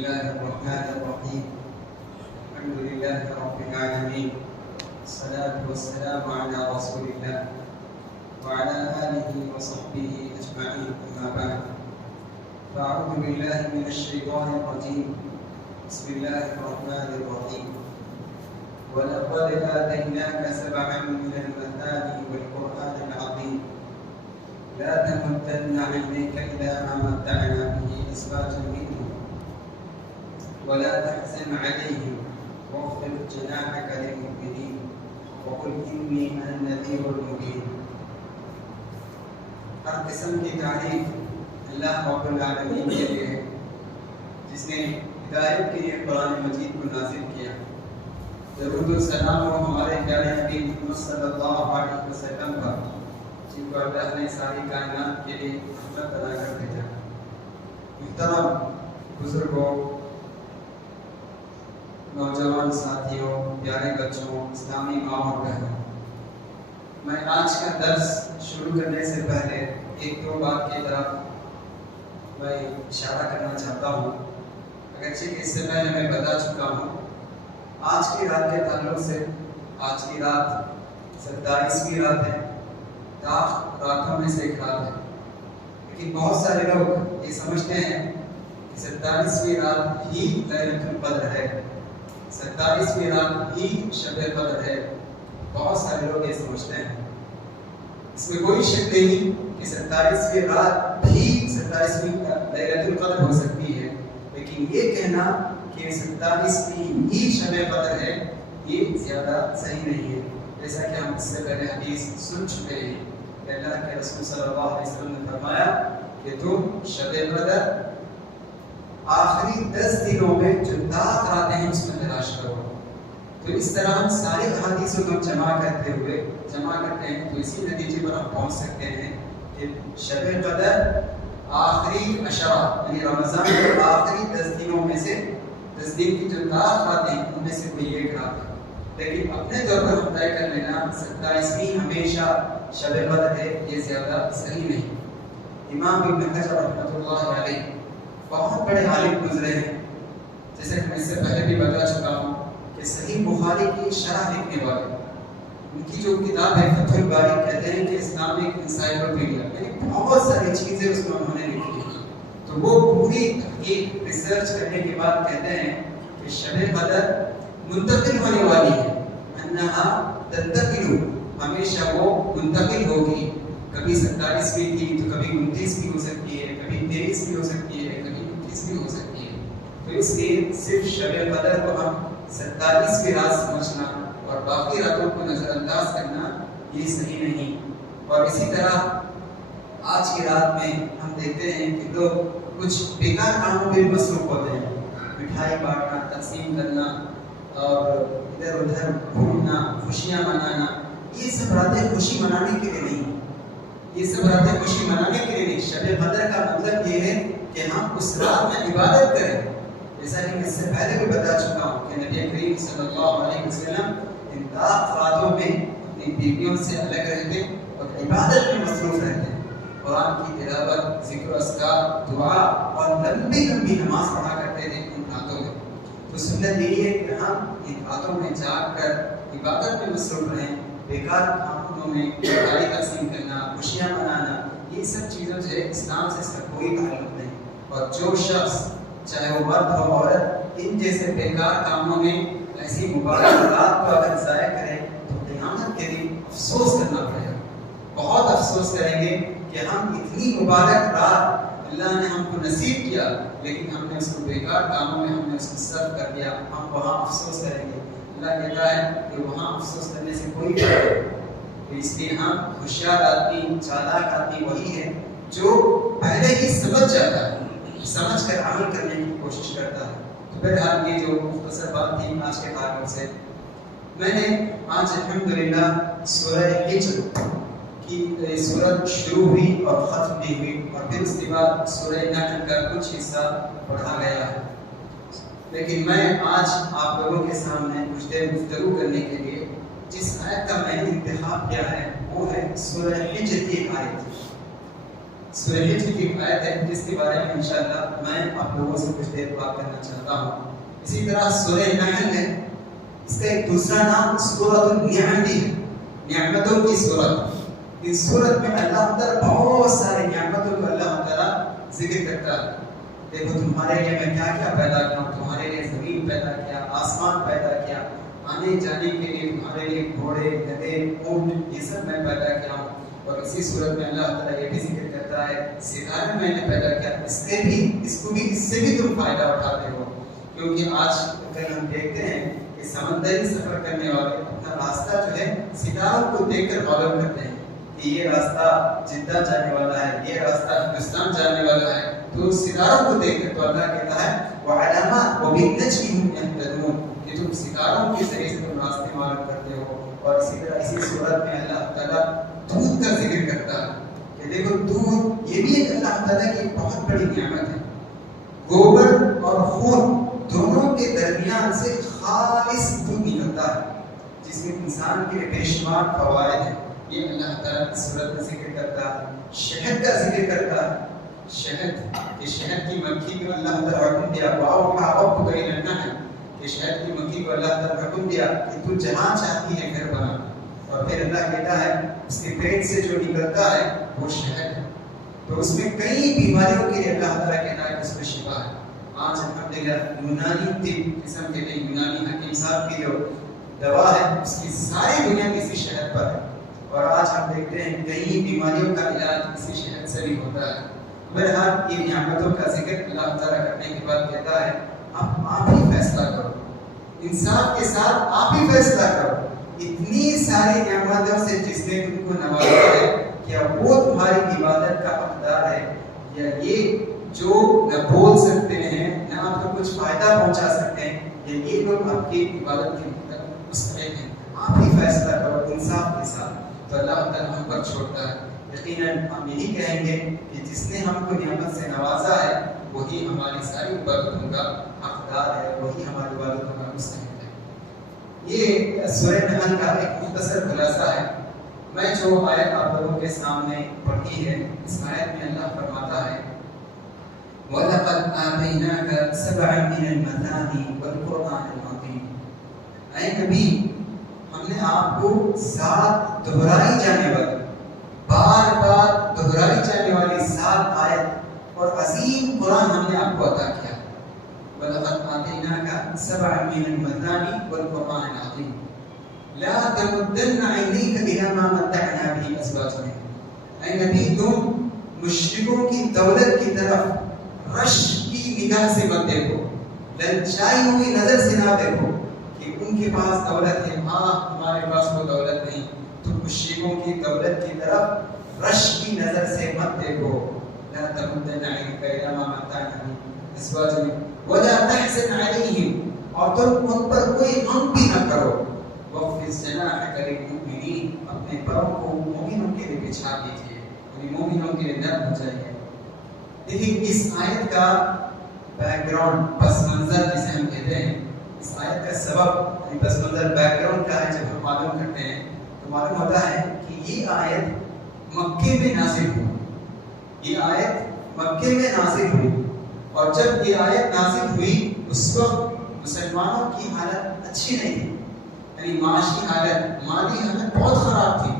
الله الرحمن الرحيم. الحمد لله رب العالمين، الصلاة والسلام على رسول الله وعلى آله وصحبه أجمعين، أما بعد. فأعوذ بالله من الشيطان الرجيم. بسم الله الرحمن الرحيم. ولقد آتيناك سبعا من المثاني والقرآن العظيم لا تمدن عينيك إلى ما متعنا به أزواجا منهم ولا تحزن عليهم واخفض جناحك للمؤمنين وقل إني أنا النذير المبين. ہر قسم کی تعریف اللہ رب العالمین کے لیے ہے، جس نے ہدایت کے لیے قرآن مجید کو نازل کیا۔ درود و سلام ہو ہمارے پیارے حبیب محمد صلی اللہ علیہ وسلم پر، جن کو اللہ نے ساری کائنات کے لیے رحمت بنا کر بھیجا۔ محترم بزرگوں، نوجوان ساتھیوں، پیارے بچوں، اسلامی ماں اور بہنوں، میں آج کا درس شروع کرنے سے پہلے ایک دو بات کی طرف میں اشارہ کرنا چاہتا ہوں، اگرچہ کہ اس سے پہلے میں بتا چکا ہوں۔ آج کی رات کے تعلق سے، آج کی رات 27ویں رات ہے، 10 راتوں میں سے ایک رات ہے، لیکن بہت سارے لوگ یہ سمجھتے ہیں کہ 27ویں رات ہی لیلۃ القدر ہے، 27ویں رات ہی شب قدر ہے۔ بہت سارے لوگ یہ سمجھتے ہیں۔ اس میں کوئی شک نہیں کہ 27ویں رات بھی 27ویں لیلۃ القدر ہو سکتی ہے، لیکن یہ کہنا کہ 27ویں ہی شب قدر ہے، یہ زیادہ صحیح نہیں ہے۔ جیسا کہ ہم اس سے پہلے حدیث سن چکے ہیں کہ اللہ کے رسول صلی اللہ علیہ وسلم نے فرمایا کہ تم شب قدر آخری 10 دنوں میں جو 10 راتیں ہیں اس میں تلاش کرو۔ تو اس طرح ہم ساری احادیث کو جمع کرتے ہیں تو اسی نتیجے پر ہم پہنچ سکتے ہیں کہ شب قدر آخری عشرہ یعنی رمضان کے آخری 10 دنوں میں سے 10 دن کی جو 10 راتیں ہیں ان میں سے کوئی ایک رات ہے، لیکن اپنے طور پر ہم طے کر لینا 27ویں ہمیشہ شب قدر ہے، یہ زیادہ صحیح نہیں۔ امام ابن حجر رحمۃ اللہ علیہ بہت بڑے عالم گزرے ہیں، جیسے کہ میں اس سے پہلے بھی بتا چکا ہوں کہ صحیح بخاری کی شرح لکھنے والے، ان کی جو کتاب ہے فتح الباری، کہتے ہیں کہ اسلامک انسائکلوپیڈیا، یعنی بہت ساری چیزیں اس میں انہوں نے لکھی ہیں۔ تو وہ پوری تحقیق ریسرچ کرنے کے بعد کہتے ہیں کہ شب قدر منتقل ہونے والی ہے، انہا تنتقل، ہمیشہ وہ منتقل ہوگی، کبھی 27ویں کی تو کبھی 29 بھی ہو سکتی ہے، کبھی 23 بھی ہو سکتی ہے، کبھی 29 بھی ہو سکتی ہے۔ تو اس لیے صرف شب قدر کو ہم 27ویں رات سمجھنا اور باقی راتوں کو نظر انداز کرنا یہ صحیح نہیں۔ اور اسی طرح آج کی رات میں ہم دیکھتے ہیں کہ لوگ کچھ بیکار کاموں میں مصروف ہوتے ہیں، مٹھائی بانٹنا، تقسیم کرنا اور ادھر ادھر گھومنا، خوشیاں منانا۔ یہ سب راتیں خوشی منانے کے لیے نہیں، یہ سب راتیں خوشی منانے کے لیے نہیں۔ شب قدر کا مطلب یہ ہے کہ ہم اس رات میں عبادت کریں، جیسا کہ میں اس سے پہلے بھی بتا چکا ہوں کہ نبی کریم صلی اللہ علیہ وسلم ان 10 راتوں میں اپنی بیویوں سے الگ رہتے اور عبادت میں مصروف رہتے، قرآن کی تلاوت، ذکر و اذکار، دعا اور لمبی لمبی نماز پڑھا کرتے تھے ان راتوں میں۔ تو سنت یہی ہے کہ ہم ان راتوں میں جاگ کر عبادت میں مصروف رہیں، بیکار کاموں میں مٹھائی تقسیم کرنا، خوشیاں منانا، یہ سب چیزوں سے اسلام سے اس کا کوئی تعلق نہیں۔ اور جو شخص چاہے وہ مرد ہو عورت ان جیسے بیکار کاموں میں ایسی مبارک رات کو اگر ضائع کرے تو قیامت کے دن افسوس کرنا پڑے گا، بہت افسوس کریں گے کہ ہم اتنی مبارک رات اللہ نے ہم کو نصیب کیا، لیکن ہم نے اس کو بیکار کاموں میں ہم نے اس کو صرف کر دیا، ہم وہاں افسوس کریں گے۔ اللہ کہتا ہے کہ وہاں افسوس کرنے سے کوئی فائدہ نہیں۔ تو اس لیے ہم ہوشیار آدمی، چالاک آدمی وہی ہے جو پہلے ہی سمجھ جاتا ہے، سمجھ کر عمل کرنے کی کوشش کرتا ہے۔ تو بہرحال یہ جو مختصر بات تھی آج کے تعلق سے، میں نے آج الحمدللہ سورہ حجر کی سورت شروع ہوئی اور ختم بھی ہوئی، اور پھر اس کے بعد سورہ نحل کا کچھ حصہ پڑھا گیا ہے، لیکن میں آج آپ لوگوں کے سامنے کچھ دیر گفتگو کرنے کے لیے جس آیت کا میں نے انتخاب کیا ہے وہ ہے سورہ حجر کی ایک آیت۔ سورہ حجر کی ایک آیت ہے جس کے بارے میں انشاءاللہ میں آپ لوگوں سے کچھ دیر بات کرنا چاہتا ہوں. اسی طرح سورہ نحل ہے، اس کا ایک دوسرا نام سورۃ النعم بھی ہے، نعمتوں کی سورت. اس سورت میں اللہ تعالیٰ بہت سارے نعمتوں کو اللہ تعالیٰ ذکر کرتا ہے. دیکھو تمہارے لیے میں کیا کیا پیدا کیا ہوں، تمہارے لیے زمین پیدا کیا، آسمان پیدا کیا، آنے جانے کے لیے تمہارے لیے گھوڑے، گدھے، اونٹ، یہ سب میں پیدا کیا ہوں. اور اسی صورت میں اللہ تعالیٰ یہ بھی ذکر کرتا ہے ستارے میں نے پیدا کیا، اس سے بھی تم فائدہ اٹھاتے ہو. کیونکہ آج کل ہم دیکھتے ہیں کہ سمندری سفر کرنے والے اپنا راستہ جو ہے ستاروں کو دیکھ کر معلوم کرتے ہیں کہ یہ راستہ جدہ جانے والا ہے، یہ راستہ ہندوستان جانے والا ہے. تو ستاروں کو دیکھ کر تو اللہ کہتا ہے وعلامات وبالنجم هم يهتدون، کہ تم ستاروں کے ذریعے سے تم راستے معلوم کرتے ہو. اور اسی طرح اسی صورت میں اللہ تعالیٰ دودھ کا ذکر کرتا ہے کہ دیکھو دودھ یہ بھی ایک اللہ تعالیٰ کی بہت بڑی نعمت ہے. گوبر اور خون دونوں کے درمیان سے خالص دودھ نکلتا ہے جس میں انسان کے بے شمار فوائد ہیں. یہ اللہ تعالیٰ کی صورت میں ذکر کرتا ہے. شہد کا ذکر کرتا ہے، شہد کی مکھی کو اللہ تعالیٰ حکم دیا وَأَوْحَىٰ رَبُّكَ إِلَى النَّحْلِ، کہ شہد کی مکھی کو اللہ تعالیٰ حکم دیا کہ تو جہاں چاہتی ہے گھر بنا. اور پھر اللہ کہتا ہے اس کے پیٹ سے جو نکلتا ہے وہ شہد ہے. تو اس میں کئی بیماریوں کے لیے اللہ تعالیٰ کہتا ہے کہ اس میں شفا ہے. آج الحمدللہ یونانی طب قسم کے لیے یونانی حکیم صاحب کی جو دوا ہے اس کی ساری دنیا کسی شہد پر ہے. اور آج ہم دیکھتے ہیں کئی بیماریوں کا علاج کسی شہد سے بھی ہوتا ہے. بہرحال یہ نعمتوں کا ذکر اللہ تعالیٰ کرنے کے بعد کہتا ہے آپ ہی فیصلہ کرو، انصاف کے ساتھ آپ ہی فیصلہ کرو. اتنی ساری نعمتوں سے جس نے تم کو نوازا ہے، کیا وہ تمہاری عبادت کا حقدار ہے، یا یہ جو نہ بول سکتے ہیں نہ آپ کو کچھ فائدہ پہنچا سکتے ہیں، یا یہ لوگ آپ کی عبادت کے مستحق ہیں؟ آپ ہی فیصلہ کرو انصاف کے ساتھ. تو اللہ تعالیٰ ہم پر چھوڑتا ہے. یقیناً ہم یہی کہیں گے کہ جس نے ہم کو نعمت سے نوازا ہے وہی ہماری ساری عبادتوں کا حقدار ہے، وہی ہماری عبادتوں کا مستحق ہے. یہ سورہ نحل کا ایک مختصر خلاصہ ہے. میں جو آیت آپ لوگوں کے سامنے پڑھی ہے، اس آیت میں اللہ فرماتا ہے وَلَقَدْ آتَيْنَاكَ سَبْعًا مِنَ الْمَثَانِي وَالْقُرْآنِ الْعَظِيمِ. اے نبی ہم نے آپ کو 7 دہرائی جانے والی، بار بار دہرائی جانے والی 7 آیت اور عظیم قرآن ہم نے آپ کو عطا کیا. وَلَقَدْ آتَيْنَاكَ سَبْعًا مِنَ الْمَثَانِي وَالْقُرْآنِ الْعَظِيمِ لَا تَمُدَّنَّ عَيْنَيْكَ إِلَىٰ مَا مَتَّعْنَا بِهِ أَزْوَاجًا مِنْهُمْ. اے نبی تم مشرکوں کی دولت کی طرف رش کی نگاہ سے مت دیکھو، للچائی ہوئی نظر سے نہ دیکھو کہ ان کے پاس دولت ہے، ہاں ہمارے پاس وہ دولت نہیں. تو مشرکوں کی دولت کی طرف رش کی نظر سے مت دیکھو. لا تمدن عینک الی ما متعنا به ازواجا ولا تحزن علیہم، اور تم ان پر کوئی غم بھی نہ کرو. واخفض جناحک للمؤمنین، اپنے پروں کو مومنوں کے لیے بچھا دیجیے، یعنی مومنوں کے لیے نرم ہو جائیے. دیکھیے اس آیت کا بیک گراؤنڈ، پس منظر جسے ہم کہتے ہیں، اس آیت کا سبب پس منظر بیک گراؤنڈ کا ہے. جب ہم معلوم کرتے ہیں تو معلوم ہوتا ہے کہ یہ آیت مکے میں نازل ہوئی. یہ آیت مکے میں نازل ہوئی، اور جب یہ آیت نازل ہوئی اس وقت مسلمانوں کی حالت اچھی نہیں تھی، یعنی معاشی حالت، مالی حالت بہت خراب تھی.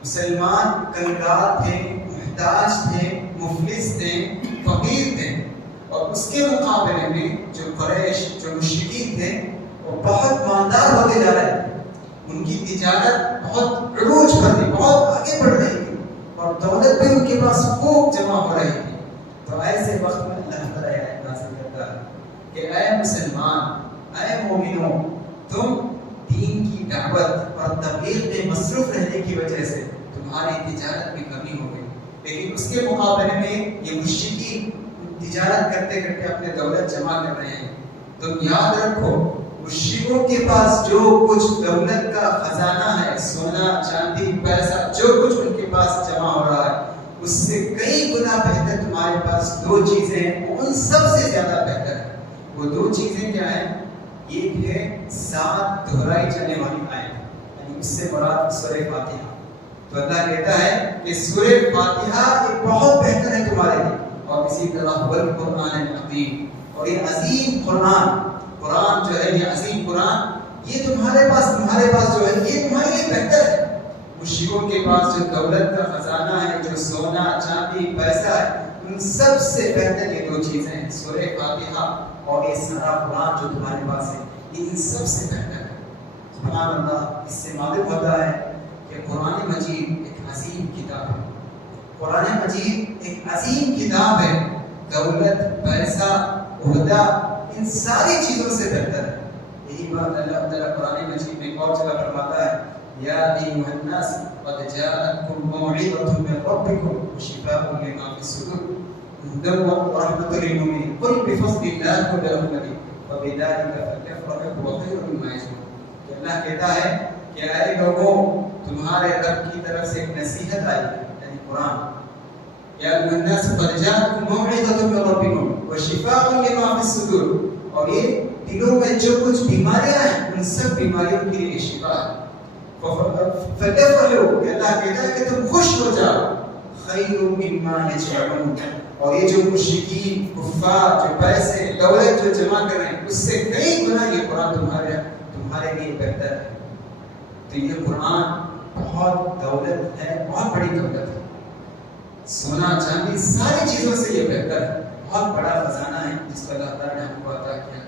مسلمان کنگال تھے، محتاج تھے، مفلس تھے، فقیر تھے. اور اس کے مقابلے میں جو قریش، جو مشرکین تھے، وہ بہت مالدار ہوتے جا رہے تھے. ان کی تجارت بہت عروج پر تھی، بہت آگے بڑھ رہی تھی، اور دولت بھی ان کے پاس خوب جمع ہو رہی تھی. تو ایسے وقت میں اللہ تعالیٰ آیت نازل کرتا ہے کہ اے مسلمان، اے مومنوں، تم دین کی دعوت اور تبلیغ میں مصروف رہنے کی وجہ سے تمہاری تجارت میں کمی ہو گئی، لیکن اس کے مقابلے میں یہ مشرکین تجارت کرتے کرتے اپنے دولت جمع کر رہے ہیں. تم یاد رکھو مشرکوں کے پاس جو کچھ دولت کا خزانہ ہے، سونا چاندی پیسہ، جو کچھ ان کے پاس جمع ہو رہا ہے، اس سے کئی گنا بہتر تمہارے پاس 2 چیزیں ہیں، وہ ان سب سے زیادہ بہتر ہے. وہ 2 چیزیں کیا ہیں؟ ایک ہے 7 دہرائی جانے والی آیت، یعنی اس سے مراد سورہ فاتحہ. تو اللہ کہتا ہے کہ سورہ فاتحہ ایک بہت بہتر ہے تمہارے لیے، اور اسی طرح والقرآن العظیم، اور یہ عظیم قرآن جو ہے، یہ عظیم قرآن، یہ تمہارے پاس جو ہے یہ تمہارے لیے بہتر ہے۔ مشرکوں کے پاس جو دولت کا خزانہ ہے، جو سونا چاندی پیسہ ہے، ان سب سے بہتر یہ دو چیزیں ہیں، سورہ فاتحہ اور یہ سارا قرآن جو تمہارے پاس ہے، یہ ان سب سے بہتر ہے۔ سبحان اللہ، اس سے معلوم ہوتا ہے کہ قرآن مجید ایک عظیم کتاب ہے۔ قرآن مجید ایک عظیم کتاب ہے، دولت، پیسہ، عہدہ، ان ساری چیزوں سے بہتر ہے۔ یہی بات اللہ تعالیٰ قرآن مجید میں ایک اور جگہ فرماتا ہے، یا ایھا الناس قد جاءتکم موعظۃ من ربکم وشفاء لما فی الصدور هدى ورحمة للمؤمنین قل بفضل اللہ وبرحمتہ وبذلک فلیفرحوا هو خیر مما یجمعون۔ کہ اللہ کہتا ہے کہ اے لوگوں، تمہارے رب کی طرف سے ایک نصیحت آئی ہے، یعنی قرآن۔ یا ایھا الناس قد جاءتکم موعظۃ من ربکم وشفاء لما فی الصدور، اور یہ دلوں میں جو کچھ بیماریاں ہیں ان سب بیماریوں کے لیے شفا ہے۔ فَلْيَفْرَحُوا، کہ اللہ کہتا ہے کہ تم خوش ہو جاؤ، خَيْرٌ مِّمَّا يَجْمَعُونَ، اور یہ جو مشرکین، کفار جو پیسے دولت جو جمع کر رہے ہیں، اس سے کئی گنا یہ قرآن تمہارے لیے بہتر ہے۔ تو یہ قرآن بہت دولت ہے، بہت بڑی دولت ہے، سونا چاندی ساری چیزوں سے یہ بہتر ہے، بہت بڑا خزانہ ہے جس کو اللہ تعالیٰ نے ہم کو عطا کیا۔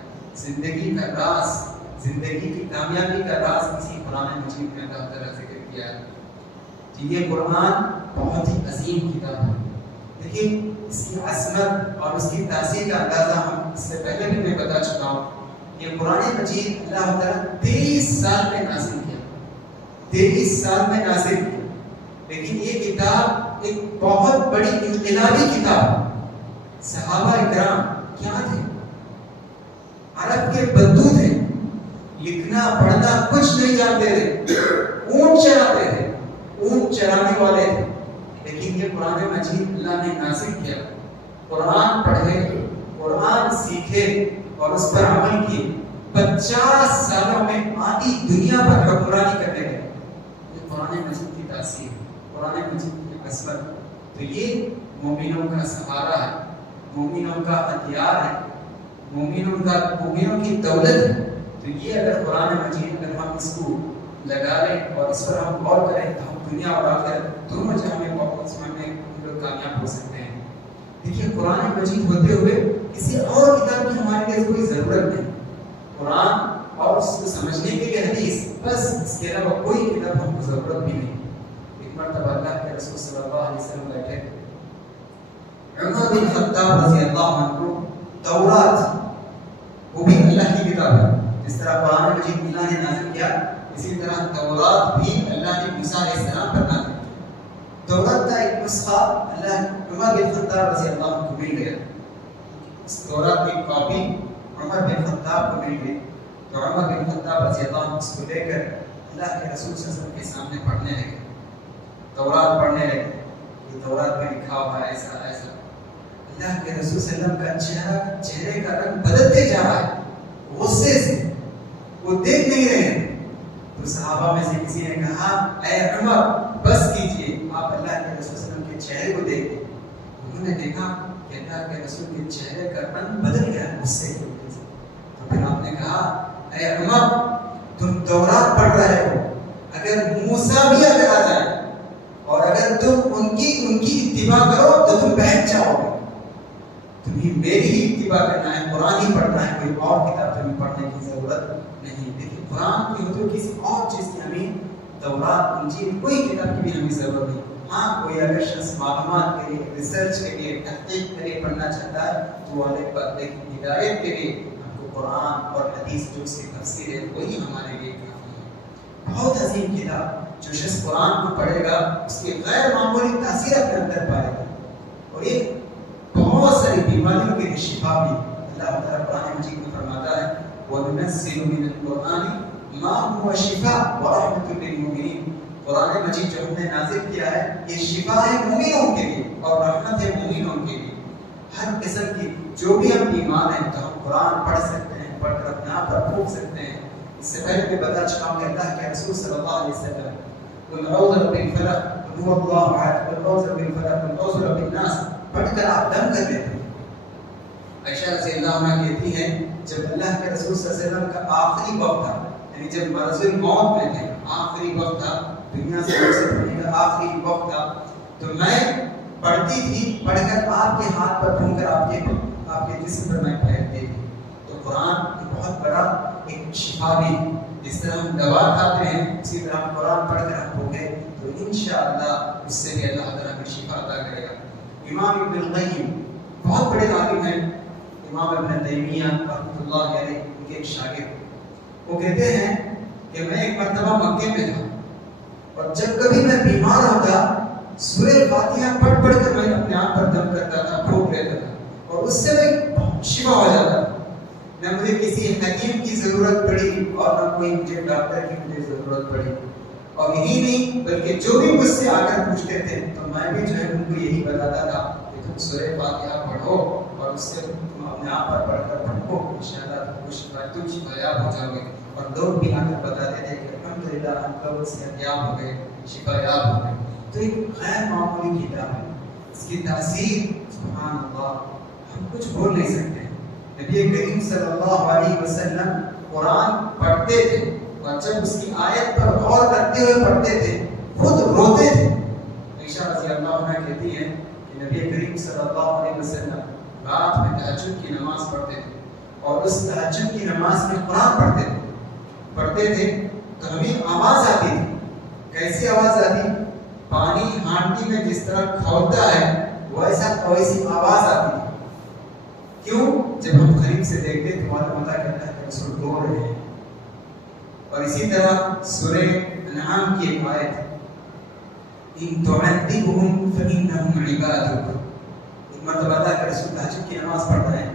زندگی کا راز، زندگی کی کامیابی کا راز اسی قرآن مجید میں اللہ تعالیٰ ذکر کیا ہے۔ تو یہ قرآن بہت ہی عظیم کتاب ہے۔ لیکن اس کی عظمت اور اس کی تاثیر کا اندازہ ہم اس سے پہلے بھی میں بتا چکا ہوں۔ یہ قرآن مجید اللہ تعالیٰ 23 سال میں نازل کیا، 23 سال میں نازل کیا، لیکن یہ کتاب ایک بہت بڑی انقلابی کتاب ہے۔ صحابہ اکرام کیا تھے؟ عرب کے بدو تھے، لکھنا پڑھنا کچھ نہیں جانتے تھے، اونٹ چراتے تھے، اونٹ چرانے والے تھے، لیکن یہ قرآن مجید اللہ نے نازل کیا۔ قرآن پڑھے، قرآن سیکھے اور اس پر عمل کیے، 50 سالوں میں آدھی دنیا پر حکمرانی کرنے لگے۔ یہ قرآن مجید کی تاثیر، قرآن مجید کی عظمت، تو یہ مومنوں کا سہارا ہے، مومنوں کا ہتھیار ہے، مومنوں کی دولت ہے۔ تو یہ اگر قرآن مجید اگر ہم اس کو لگا لیں اور اس پر ہم غور کریں تو ہم دنیا اور آخرت دونوں جہاں میں اس میں ہم لوگ کامیاب ہو سکتے ہیں۔ دیکھیے قرآن مجید ہوتے ہوئے کسی اور کتاب کی ہمارے لیے کوئی ضرورت نہیں، قرآن اور اس کو سمجھنے کے لیے حدیث، بس اس کے علاوہ کوئی کتاب ہم کو ضرورت بھی نہیں۔ ایک مرتبہ اللہ کے رسول صلی اللہ علیہ وسلم بیٹھے، عمر بن خطاب رضی اللہ عنہ، تورات وہ بھی اللہ کی کتاب ہے، جس طرح قرآن مجید اللہ نے نازل کیا، اسی طرح تورات بھی اللہ نے موسیٰ علیہ السلام پر نازل کیا۔ تورات کا ایک نسخہ اللہ عمر بن خطاب رضی اللہ عنہ کو مل گیا، اس تورات کی کاپی عمر بن خطاب کو مل گئی، تو عمر بن خطاب رضی اللہ عنہ اس کو لے کر اللہ کے رسول صلی اللہ علیہ وسلم کے سامنے پڑھنے لگے، تورات پڑھنے لگے، یہ تورات میں لکھا ہوا ہے ایسا ایسا۔ اللہ کے رسول صلی اللہ علیہ وسلم کا چہرے کا رنگ بدلتے جا رہا ہے غصے سے، وہ دیکھ نہیں رہے ہیں۔ تو صحابہ میں سے کسی نے کہا، اے عمر بس کیجئے، آپ اللہ کے رسول صلی اللہ علیہ وسلم کے چہرے کو دیکھیں۔ انہوں نے دیکھا کہ اللہ کے رسول کے چہرے کا رنگ بدل گیا غصے کی وجہ سے۔ تو پھر آپ نے کہا، اے عمر تم تورات پڑھ رہے ہو، اگر موسیٰ بھی اگر آ جائے اور اگر تم ان کی اتباع کرو تو تم بہک جاؤ گے، تمہیں میری ہی اتباع کرنا ہے، قرآن ہی پڑھنا ہے، کوئی اور کتاب تمہیں پڑھنے کی ضرورت نہیں۔ دیکھیں قرآن کی ہوتی کسی اور چیز کی ہمیں، تورات انجیل کوئی کتاب کی بھی ہمیں ضرورت نہیں۔ ہاں کوئی اگر شخص معلومات کے لیے، ریسرچ کے لیے، تحقیق کے لیے پڑھنا چاہتا ہے تو وہ الگ بات، لیکن ہدایت کے لیے ہم کو قرآن اور حدیث جو اس کی تفسیر ہے وہی ہمارے لیے کافی ہے۔ بہت عظیم کتاب، جو شخص قرآن کو پڑھے گا اس کی غیر معمولی تاثیر اپنے اندر پائے گا، اور یہ بہت ساری بیماریوں کے شفا بھی اللہ تعالیٰ قرآن مجید میں فرماتا ہے، وَنُنَزِّلُ مِنَ الْقُرْآنِ مَا هُوَ شِفَاءٌ وَرَحْمَةٌ لِلْمُؤْمِنِينَ۔ قرآن مجید جو ہم نے نازل کیا ہے یہ شفا ہے مومنوں کے لیے اور رحمت ہے مومنوں کے لیے۔ ہر قسم کی جو بھی ہم بیمار ہیں تو ہم قرآن پڑھ سکتے ہیں، پڑھ کر اپنے آپ پر پھونک سکتے ہیں۔ اس سے پہلے میں بتا چکا ہوں کہ اللہ کے رسول صلی اللہ علیہ وسلم قل اعوذ برب الفلق، قل هو اللہ احد، قل اعوذ برب الفلق، قل اعوذ برب الناس پڑھ کر آپ دم کر لیتے ہیں۔ عائشہ رضی اللہ عنہ کہتی ہیں جب اللہ کے رسول صلی اللہ علیہ وسلم کا آخری وقت تھا، یعنی جب مرض الموت میں تھے، آخری وقت تھا، دنیا سے رخصت ہونے کا آخری وقت تھا، تو میں پڑھتی تھی، پڑھ کر آپ کے ہاتھ پر ڈھونڈ کر آپ کے جسم پر میں پھینکتی تھی۔ تو قرآن ایک بہت بڑا ایک شفا بھی، جس طرح ہم دوا کھاتے ہیں اسی طرح ہم قرآن پڑھ کر ہم ہو گئے تو انشاءاللہ اس سے بھی اللہ تعالیٰ کی شفا عطا کرے گا۔ امام ابن القیم بہت بڑے عالم ہیں، امام ابن تیمیہ رحمۃ اللہ علیہ ان کے ایک شاگرد، وہ کہتے ہیں کہ میں ایک مرتبہ مکے میں تھا اور جب کبھی میں بیمار ہوتا سورہ فاتحہ پڑھ کر میں اپنے آپ پر دم کرتا تھا، پھونک لیتا تھا اور اس سے میں شفا ہو جاتا تھا۔ نہ مجھے کسی حکیم کی ضرورت پڑی اور نہ کوئی مجھے ڈاکٹر کی مجھے ضرورت پڑی، اور یہی نہیں بلکہ جو بھی مجھ سے آ کر پوچھتے تھے تو میں بھی جو ہے ان کو یہی بتاتا تھا کہ تم سورہ فاتحہ پڑھو اور اس سے تم اپنے آپ پر پڑھ کر پڑھو، انشاءاللہ تم شفایاب ہو جاؤ گے۔ اور لوگ بھی آ کر بتاتے تھے کہ الحمدللہ ہم لوگ صحتیاب ہو گئے، شفایاب ہو گئے۔ تو ایک غیر معمولی کتاب ہے، اس کی تاثیر سبحان اللہ ہم کچھ بول نہیں سکتے۔ نبی کریم صلی اللہ علیہ وسلم قرآن پڑھتے تھے اور جب اس کی آیت پر غور کرتے ہوئے پڑھتے تھے خود روتے تھے۔ عائشہ رضی اللہ عنہ کہتی ہیں کہ نبی کریم صلی اللہ علیہ وسلم رات میں تہجد کی نماز پڑھتے تھے اور اس تہجد کی نماز میں قرآن پڑھتے تھے تو ہمیں آواز آتی تھی۔ کیسی آواز آتی؟ پانی ہانڈی میں جس طرح کھولتا ہے ویسی آواز آتی تھی۔ کیوں؟ جب ہم قریب سے دیکھتے تو معلوم ہوتا کہ اللہ کے رسول رو رہے ہیں۔ اور اسی طرح سورہ انعام کی ایک آیت ان تعذبهم فانهم عبادك، ایک مرتبہ اللہ کے رسول تہجد کی نماز پڑھ رہے ہیں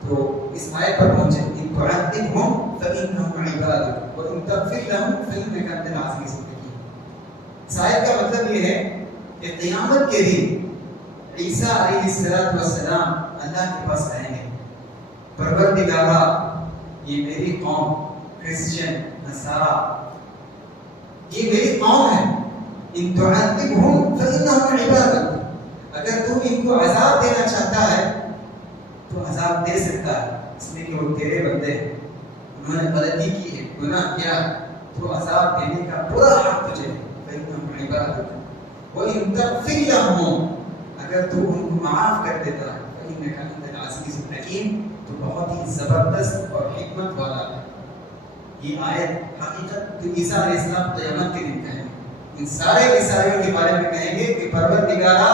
تو اس آیت پر پہنچے ان تعذبهم فانهم عبادك وان تغفر لهم فانك انت العزیز الحکیم۔ اس آیت کا مطلب یہ ہے کہ قیامت کے دن عیسیٰ علیہ السلام اللہ کے پاس آئیں گے، پروردگارا یہ میری قوم کرسچن نصارا یہ میری قوم ہے، ان تعذبهم فانهم عبادك، اگر تو ان کو عذاب دینا چاہتا ہے تو عذاب دے سکتا ہے، اس لیے کہ وہ تیرے بندے ہیں، انہوں نے غلطی کی ہے، گناہ کیا، تو عذاب دینے کا پورا حق تجھے ہے۔ فانهم عبادك وان تغفر لهم، اگر تو ان کو معاف کر دیتا ہے فانك انت العزیز الحکیم، تو بہت ہی زبردست اور حکمت والا ہے۔ یہ آیت حقیقت تو عیسیٰ علیہ السلام قیامت کے دن کہیں گے، ان سارے عیسائیوں کے بارے میں کہیں گے کہ پروردگارا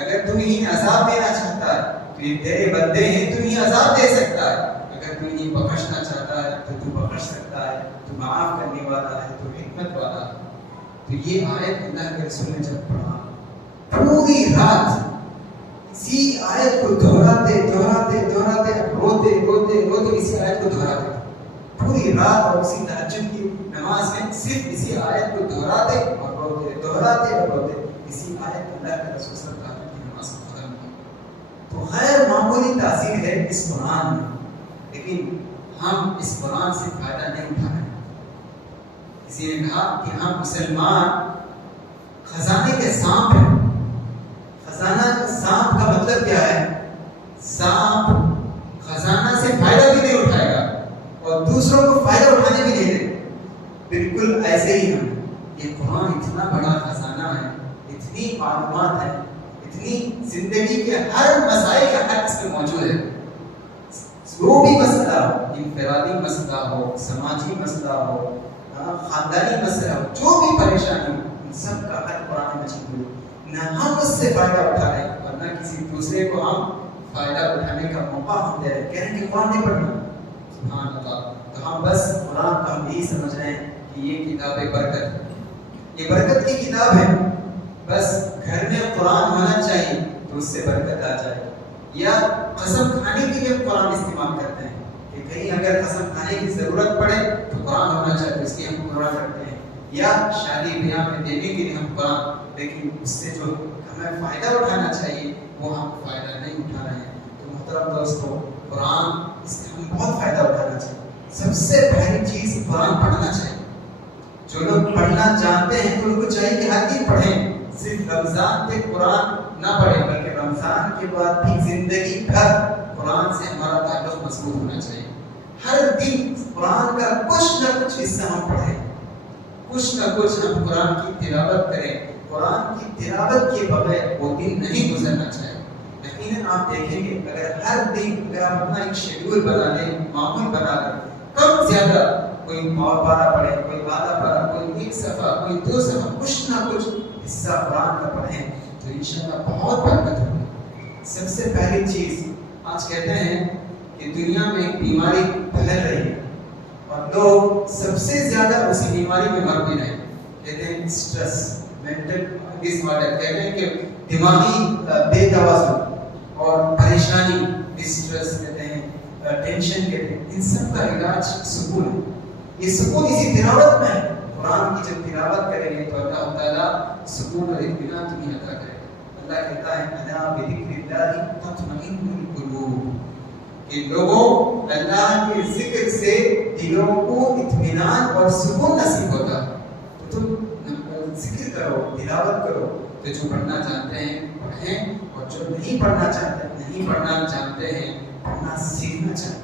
اگر تو انہیں عذاب دینا چاہتا ہے تو یہ تیرے بندے ہیں، تو انہیں عذاب دے سکتا ہے، اگر تو انہیں بخشنا چاہتا ہے تو بخش سکتا ہے، تو معاف کرنے والا ہے، تو حکمت والا ہے۔ تو یہ آیت اللہ کے رسول نے جب پڑھا پوری رات اسی آیت کو دہراتے روتے اسی آیت کو دہراتے پوری رات، اور اسی تہجد کی نماز میں صرف اسی آیت کو دہراتے اور روتے اسی آیت کو اللہ کے رسول صلی اللہ علیہ وسلم کی نماز کو ختم کی۔ تو غیر معمولی تاثیر ہے اس قرآن میں، لیکن ہم اس قرآن سے فائدہ نہیں اٹھا رہے۔ کسی نے کہا کہ ہم مسلمان خزانے کے سانپ ہیں۔ خزانہ سانپ کا مطلب کیا ہے؟ سانپ خزانہ سے فائدہ بھی نہیں اٹھائے گا اور دوسروں کو فائدہ اٹھانے بھی نہیں دے گا۔ بالکل ایسے ہی ہم، یہ قرآن اتنا بڑا خزانہ ہے، اتنی معلومات ہے، اتنی زندگی کے ہر مسائل کا حق اس میں موجود ہے۔ جو بھی مسئلہ ہو، انفرادی مسئلہ ہو، سماجی مسئلہ ہو، خاندانی مسئلہ ہو، جو بھی پریشانی ہو، ان سب کا حل قرآن مجید میں۔ نہ ہم اس سے فائدہ اٹھا رہے ہیں اور نہ کسی دوسرے کو ہم فائدہ اٹھانے کا موقع ہم دے رہے ہیں، کہہ رہے ہیں کہ قرآن نہیں پڑھنا، سبحان اللہ۔ تو ہم بس قرآن کو ہم یہی سمجھ رہے ہیں کہ یہ کتاب برکت ہے، یہ برکت کی کتاب ہے، بس گھر میں قرآن ہونا چاہیے تو اس سے برکت آ جائے۔ یا قسم کھانے کے لیے قرآن استعمال کرتے ہیں کہ کہیں اگر قسم کھانے کی ضرورت پڑے تو قرآن ہونا چاہیے، اس لیے ہم قرآن کرتے ہیں۔ یا شادی بیاہ میں دینے کے لیے ہم قرآن، لیکن اس سے جو ہمیں فائدہ اٹھانا چاہیے وہ ہم فائدہ نہیں اٹھا رہے ہیں۔ تو محترم دوستو، قرآن اس سے ہمیں بہت فائدہ اٹھانا چاہیے۔ سب سے پہلی چیز قرآن پڑھنا چاہیے۔ جو لوگ پڑھنا جانتے ہیں تو ان کو رمضان پہ قرآن نہ پڑھے بلکہ رمضان کے بعد بھی زندگی بھر قرآن سے ہمارا تعلق مضبوط ہونا چاہیے. ہر دن قرآن کا کچھ نہ کچھ حصہ ہم پڑھیں, کچھ نہ کچھ ہم قرآن کی تلاوت کریں. قرآن کی تلاوت کے بغیر وہ دن نہیں گزرنا چاہیے. یقیناً آپ دیکھیں گے اگر ہر دن اگر آپ اپنا ایک شیڈول بنا لیں, معمول بنا لیں, کم زیادہ کوئی پارہ پڑھے, کوئی آدھا پارہ, کوئی ایک صفحہ, کوئی 2 صفحہ, کچھ نہ کچھ حصہ قرآن کا پڑھیں تو انشاءاللہ بہت برکت ہوگی. سب سے پہلی چیز آج کہتے ہیں کہ دنیا میں ایک بیماری پھیل رہی ہے اور لوگ سب سے زیادہ اسی بیماری میں مر بھی رہے ہیں. کہتے ہیں اسٹریس, مینٹل ڈس آرڈر, کہتے ہیں کہ دماغی بے توازن اور پریشانی, اسٹریس کہتے ہیں, ٹینشن کہتے ہیں. ان سب کا علاج سکون ہے. یہ سکون اسی تلاوت میں ہے. قرآن کی جب تلاوت کریں گے تو اللہ تعالیٰ سکون اور اطمینان تمہیں عطا کرے گا. اللہ کہتا ہے الا بذکر اللہ تطمئن القلوب, کہ لوگوں اللہ کے ذکر سے دلوں کو اطمینان اور سکون نصیب ہوتا ہے. تو تم ذکر کرو, تلاوت کرو, تو جو پڑھنا چاہتے ہیں پڑھیں, اور جو نہیں پڑھنا چاہتے ہیں پڑھنا سیکھنا چاہیے.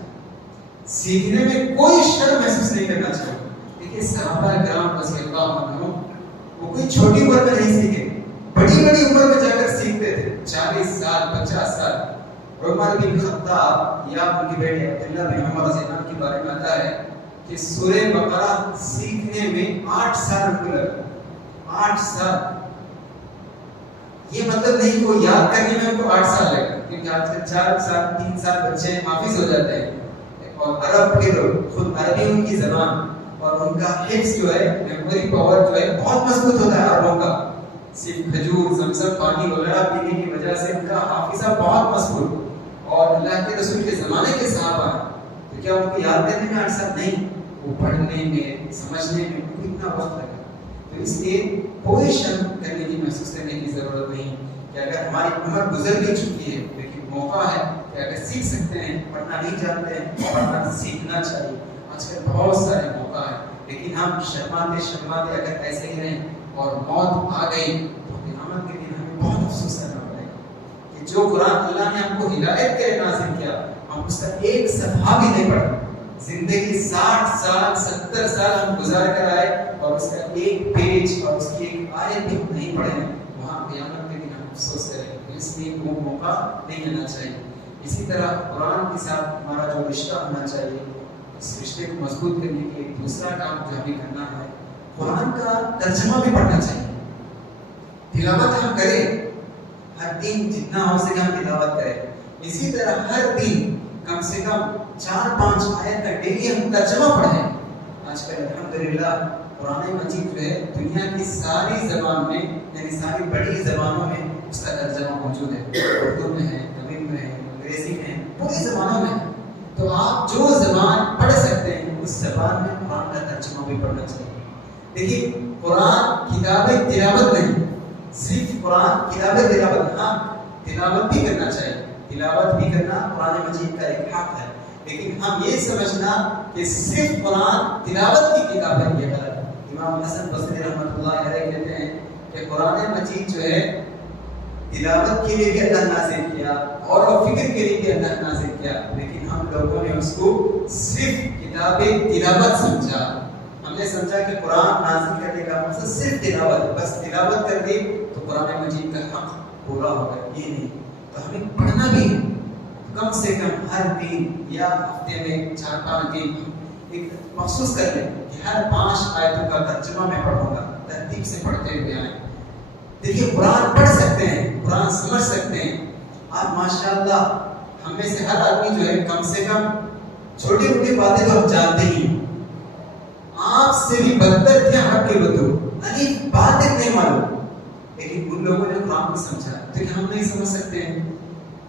سیکھنے میں کوئی شرم محسوس نہیں کرنا چاہیے. دیکھیے صحابہ کرام رضی اللہ عنہم وہ کوئی چھوٹی عمر میں نہیں سیکھے, بڑی بڑی عمر میں جا کر سیکھتے تھے. 40 سال 50 سال. عمر بن خطاب یا ان کی بیٹے عبداللہ بن عمر رضی اللہ عنہ کے بارے میں آتا ہے کہ سورہ بقرہ سیکھنے میں 8 سال ان کو لگے. 8 سال. یہ مطلب نہیں کہ یاد کرنے میں ان کو 8 سال لگے, کیونکہ آج کل 4 سال 3 سال بچے حافظ ہو جاتے ہیں. اور عرب کے لوگ خود عربی ان کی زبان اور ان کا حفظ جو ہے, میموری پاور جو ہے بہت مضبوط ہوتا ہے عربوں کا. صرف کھجور, زمزم پانی وغیرہ پینے کی وجہ سے ان کا حافظہ بہت مضبوط. اور اللہ کے رسول کے زمانے کے صحابہ ہیں, تو کیا ان کو یاد کرنے میں 8 سال نہیں, وہ پڑھنے میں سمجھنے میں اتنا وقت لگا. تو اس لیے کوئی شرم کرنے کی, محسوس کرنے کی ضرورت نہیں کہ اگر ہماری عمر گزر بھی چکی ہے لیکن موقع ہے کہ اگر سیکھ سکتے ہیں, پڑھنا نہیں جانتے ہیں, پڑھنا سیکھنا چاہیے. آج کل بہت سارے موقع ہیں, لیکن ہم شرماتے اگر ایسے ہی رہیں اور موت آ گئی تو قیامت کے دن ہمیں بہت افسوس کرنا پڑے گا کہ جو قرآن اللہ نے ہم کو ہدایت کے نازل کیا, ہم اس کا ایک صفحہ بھی نہیں پڑھا. زندگی 60 سال 70 سال ہم گزار کر آئے اور اس کا ایک پیج اور اس کی ایک آیت بھی نہیں پڑھے ہیں. وہاں قیامت کے دن ہم افسوس کریں. اس لیے وہ موقع نہیں آنا چاہیے. اسی طرح قرآن کے ساتھ ہمارا جو رشتہ ہونا چاہیے, اس رشتے کو مضبوط کرنے کے لیے دوسرا کام جو ہمیں کرنا ہے, قرآن کا ترجمہ بھی پڑھنا چاہیے. تلاوت ہم کریں, ہر دن جتنا ہو سکے ہم تلاوت کریں. اسی طرح ہر دن کم سے کم 4-5 آیت کا ڈیلی ہم ترجمہ پڑھیں. آج کل الحمدللہ قرآن مجید جو ہے دنیا کی ساری زبان میں, یعنی ساری بڑی زبانوں میں اس کا ترجمہ موجود ہے. اردو میں ہے, تمل میں ہے, انگریزی میں ہے, پوری زبانوں میں ہے. تو آپ جو زبان پڑھ سکتے ہیں اس زبان میں قرآن کا ترجمہ بھی پڑھنا چاہیے. دیکھیے قرآن کتاب تلاوت نہیں, صرف قرآن کتاب تلاوت, ہاں تلاوت بھی کرنا چاہیے. تلاوت بھی کرنا قرآن مجید کا ایک حق ہے, لیکن ہم یہ سمجھنا کہ صرف قرآن تلاوت کی کتاب ہے, یہ غلط ہے. امام حسن بصری رحمۃ اللہ علیہ کہتے ہیں کہ قرآن مجید جو ہے تلاوت کے لیے بھی اللہ نازل کیا اور فکر کے لیے بھی اللہ نازل کیا, لیکن ہم لوگوں نے اس کو صرف کتاب تلاوت سمجھا. ہم نے سمجھا کہ قرآن نازل کرنے کا مقصد صرف تلاوت ہے, بس تلاوت کر دی تو قرآن مجید کا حق پورا ہو گیا. یہ نہیں, تو ہمیں پڑھنا بھی ہے. کم سے کم ہر دن یا ہفتے میں 4-5 دن ایک مخصوص کر لیں کہ ہر 5 آیتوں کا ترجمہ میں پڑھوں گا, ترتیب سے پڑھتے ہوئے آئیں. دیکھیے قرآن پڑھ سکتے ہیں, قرآن سمجھ سکتے ہیں. آپ ماشاءاللہ ہم میں سے ہر آدمی جو ہے کم سے کم چھوٹی موٹی باتیں تو ہم جانتے ہی ہیں. آپ سے بھی بدتر تھے آپ کے بدو, الف بات نہیں معلوم, لیکن ان لوگوں نے قرآن کو سمجھا. تو کیا ہم نہیں سمجھ سکتے ہیں؟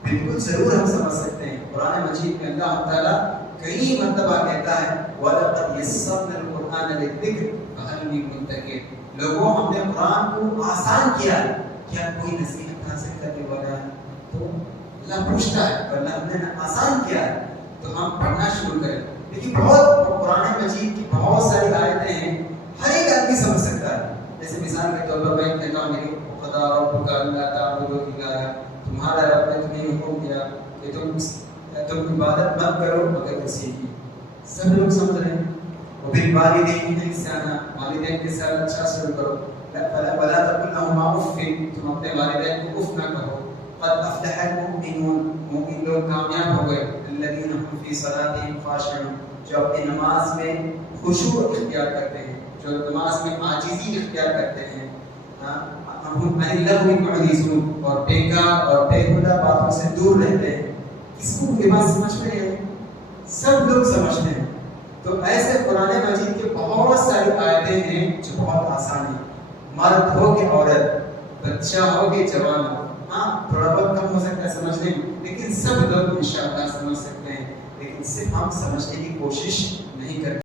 بالکل ضرور ہم سمجھ سکتے ہیں. قرآن مجید میں اللہ تعالیٰ کئی مرتبہ کہتا ہے وَلَقَدْ يَسَّرْنَا الْقُرْآنَ لِلذِّكْرِ فَهَلْ مِن مُّدَّكِرٍ. لوگوں ہم نے قرآن کو آسان کیا ہے, کیا کوئی نصیحت حاصل کرنے والا ہے؟ تو اللہ پوچھتا ہے, اور اللہ ہم نے آسان کیا ہے تو ہم پڑھنا شروع کریں. لیکن بہت قرآن مجید کی بہت ساری آیتیں ہیں, ہر ایک آدمی سمجھ سکتا ہے. جیسے جیسے مثال کے طور پر میں کہتا ہوں کہ خدا رب کا اللہ تعبدوا الا، تمہارا رب نے تمہیں حکم دیا کہ تم عبادت مت کرو مگر اسی کی. سب لوگ سمجھ رہے ہیں. وبالوالدین احسانا، والدین کے ساتھ اچھا سلوک کرو. ولا تقل لهما اف، تم اپنے والدین کو اف نہ کہو. قد افلح المؤمنون، مومن لوگ کامیاب ہو گئے. الذین هم فی صلاتهم خاشعون، جو اپنی نماز میں خشوع اختیار کرتے ہیں، جو نماز میں عاجزی اختیار کرتے ہیں. ہم اللغو معرضون، اور بیکار اور بیہودہ باتوں سے دور رہتے ہیں. کس کو یہ بات سمجھ میں ہے؟ سب لوگ سمجھتے ہیں. تو ایسے قرآن مجید کے بہت ساری آیتیں ہیں جو بہت آسان ہیں. مرد ہو کہ عورت، بچہ ہو کہ جوان ہو، ہاں تھوڑا بہت کم ہو سکتا ہے سمجھنے میں، لیکن سب لوگ انشاءاللہ سمجھ سکتے ہیں. لیکن صرف ہم سمجھنے کی کوشش نہیں کرتے.